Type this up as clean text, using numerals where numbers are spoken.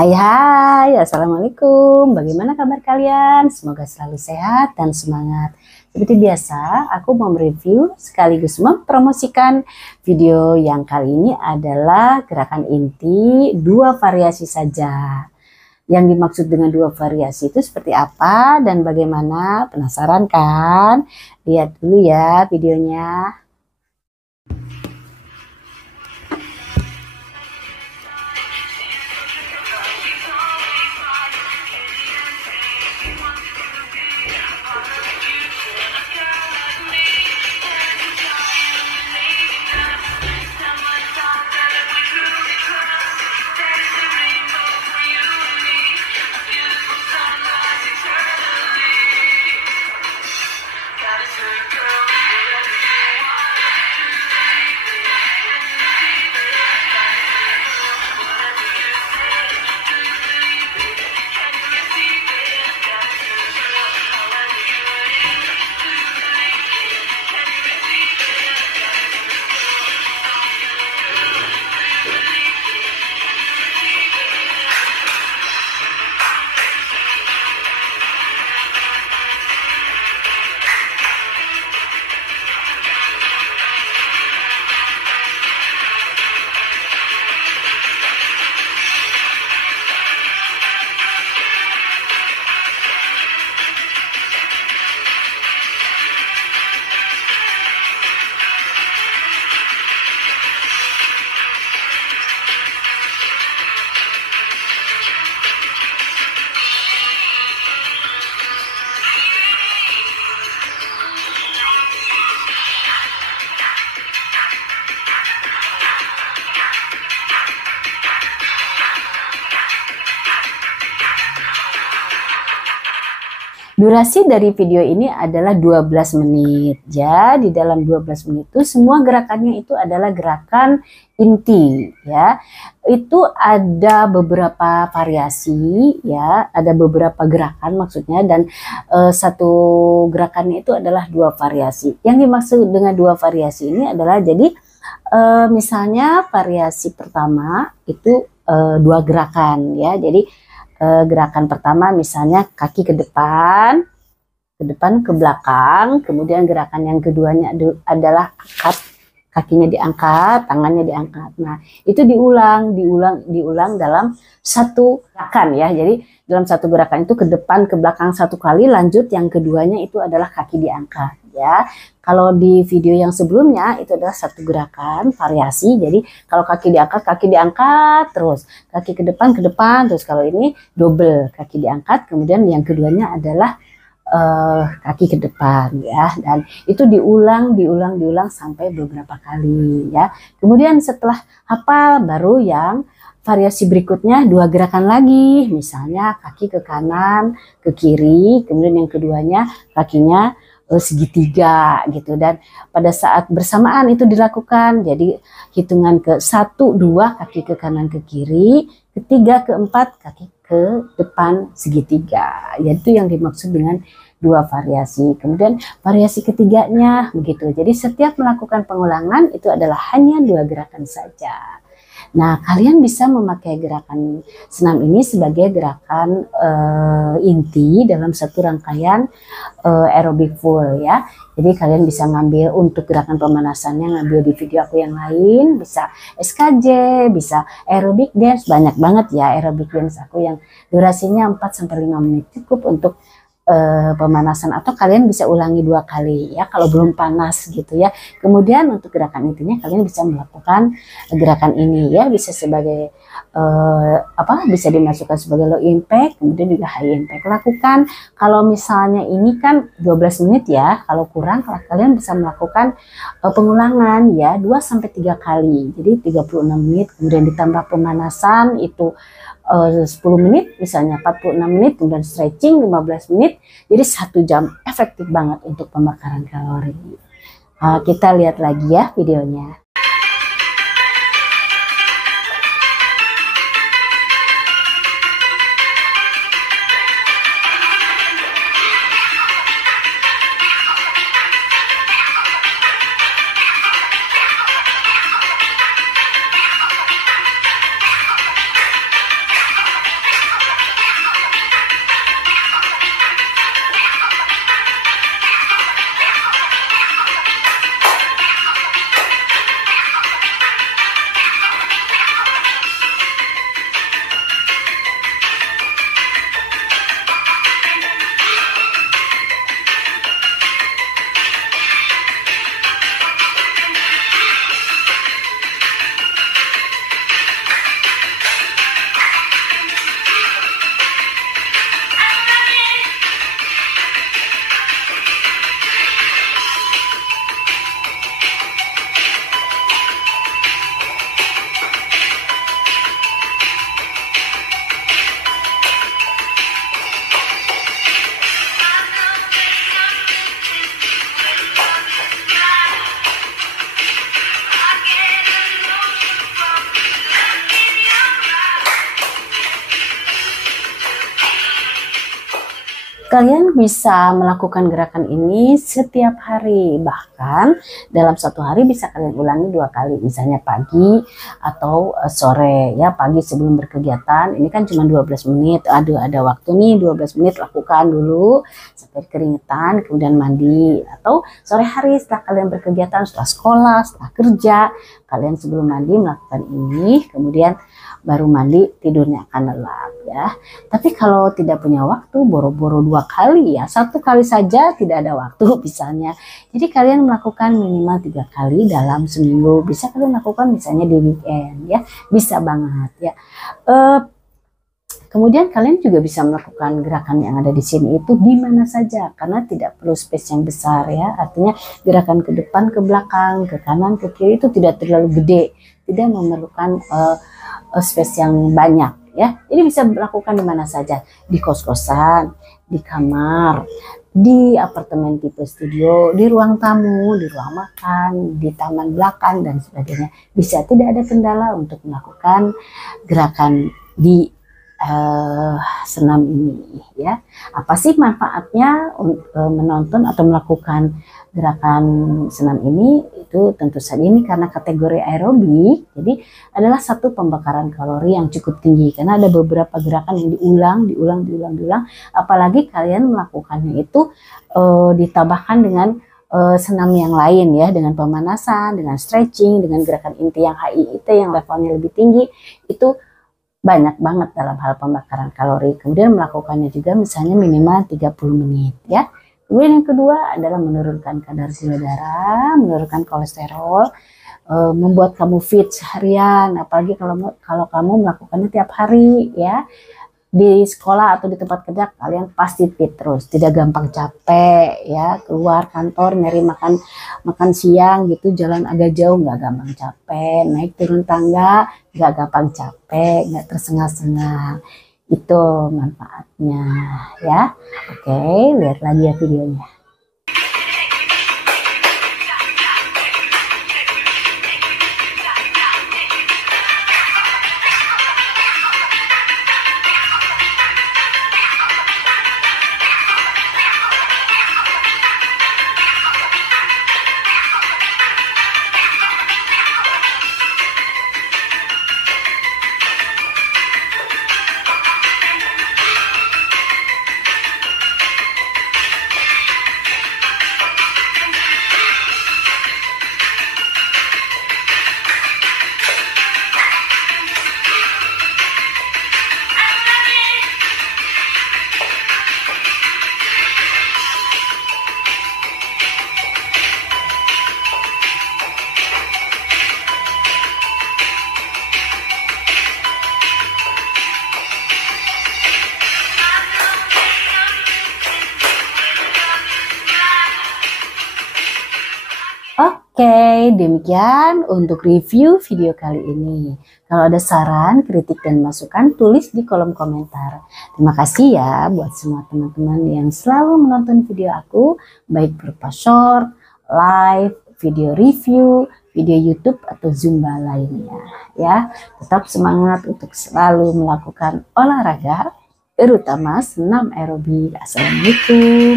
Hai hai, Assalamualaikum. Bagaimana kabar kalian? Semoga selalu sehat dan semangat. Seperti biasa, aku mau mereview sekaligus mempromosikan video yang kali ini adalah gerakan inti 2 variasi saja. Yang dimaksud dengan 2 variasi itu seperti apa dan bagaimana? Penasaran kan? Lihat dulu ya videonya. Durasi dari video ini adalah 12 menit. Ya, di dalam 12 menit itu semua gerakannya itu adalah gerakan inti ya. Itu ada beberapa variasi ya, ada beberapa gerakan maksudnya dan satu gerakannya itu adalah 2 variasi. Yang dimaksud dengan 2 variasi ini adalah jadi misalnya variasi pertama itu 2 gerakan ya. Jadi gerakan pertama misalnya kaki ke depan ke belakang, kemudian gerakan yang keduanya adalah angkat, kakinya diangkat, tangannya diangkat. Nah, itu diulang dalam satu gerakan ya. Jadi dalam satu gerakan itu ke depan ke belakang 1 kali, lanjut yang keduanya itu adalah kaki diangkat ya. Kalau di video yang sebelumnya itu adalah satu gerakan variasi. Jadi kalau kaki diangkat terus, kaki ke depan terus. Kalau ini double, kaki diangkat kemudian yang keduanya adalah kaki ke depan ya, dan itu diulang sampai beberapa kali ya. Kemudian setelah hafal baru yang variasi berikutnya 2 gerakan lagi, misalnya kaki ke kanan ke kiri, kemudian yang keduanya kakinya segitiga gitu, dan pada saat bersamaan itu dilakukan. Jadi hitungan ke 1, 2 kaki ke kanan ke kiri, ketiga keempat kaki ke depan segitiga, yaitu yang dimaksud dengan 2 variasi. Kemudian variasi ketiganya begitu. Jadi setiap melakukan pengulangan itu adalah hanya 2 gerakan saja. Nah, kalian bisa memakai gerakan senam ini sebagai gerakan inti dalam satu rangkaian aerobik full ya. Jadi kalian bisa ngambil untuk gerakan pemanasannya, ngambil di video aku yang lain, bisa SKJ, bisa aerobic dance, banyak banget ya aerobic dance aku yang durasinya 4-5 menit cukup untuk pemanasan, atau kalian bisa ulangi 2 kali ya kalau belum panas gitu ya. Kemudian untuk gerakan intinya kalian bisa melakukan gerakan ini ya, bisa sebagai bisa dimasukkan sebagai low impact, kemudian juga high impact. Lakukan kalau misalnya ini kan 12 menit ya, kalau kurang kalian bisa melakukan pengulangan ya 2-3 kali, jadi 36 menit, kemudian ditambah pemanasan itu 10 menit, misalnya 46 menit, kemudian stretching 15 menit, jadi 1 jam, efektif banget untuk pembakaran kalori. Kita lihat lagi ya videonya. Kalian bisa melakukan gerakan ini setiap hari, bahkan dalam satu hari bisa kalian ulangi 2 kali, misalnya pagi atau sore ya. Pagi sebelum berkegiatan, ini kan cuma 12 menit, ada waktu nih 12 menit, lakukan dulu sampai keringetan, kemudian mandi. Atau sore hari setelah kalian berkegiatan, setelah sekolah, setelah kerja, kalian sebelum mandi melakukan ini, kemudian baru mandi, tidurnya akan lelap ya. Tapi kalau tidak punya waktu, boro-boro 2 kali ya, 1 kali saja tidak ada waktu misalnya, jadi kalian melakukan minimal 3 kali dalam seminggu. Bisa kalian lakukan misalnya di weekend ya, bisa banget ya. Kemudian kalian juga bisa melakukan gerakan yang ada di sini itu di mana saja, karena tidak perlu space yang besar ya. Artinya gerakan ke depan, ke belakang, ke kanan, ke kiri itu tidak terlalu gede, tidak memerlukan space yang banyak ya. Jadi bisa dilakukan di mana saja, di kos-kosan, di kamar, di apartemen tipe studio, di ruang tamu, di ruang makan, di taman belakang dan sebagainya. Bisa, tidak ada kendala untuk melakukan gerakan di senam ini ya. Apa sih manfaatnya menonton atau melakukan gerakan senam ini? Itu tentu saja ini karena kategori aerobik, jadi adalah satu pembakaran kalori yang cukup tinggi, karena ada beberapa gerakan yang diulang, apalagi kalian melakukannya itu ditambahkan dengan senam yang lain ya, dengan pemanasan, dengan stretching, dengan gerakan inti yang HIIT yang levelnya lebih tinggi, itu banyak banget dalam hal pembakaran kalori. Kemudian melakukannya juga misalnya minimal 30 menit ya. Kemudian yang kedua adalah menurunkan kadar gula darah, menurunkan kolesterol, membuat kamu fit seharian, apalagi kalau kamu melakukannya tiap hari ya. Di sekolah atau di tempat kerja kalian pasti fit terus, tidak gampang capek ya. Keluar kantor nyari makan siang gitu, jalan agak jauh nggak gampang capek, naik turun tangga nggak gampang capek, nggak tersengah-sengah. Itu manfaatnya ya. Oke, lihat lagi ya videonya. Oke, demikian untuk review video kali ini. Kalau ada saran, kritik, dan masukan, tulis di kolom komentar. Terima kasih ya buat semua teman-teman yang selalu menonton video aku, baik berupa short, live, video review, video YouTube, atau Zumba lainnya. Ya, tetap semangat untuk selalu melakukan olahraga, terutama senam aerobik. Assalamualaikum.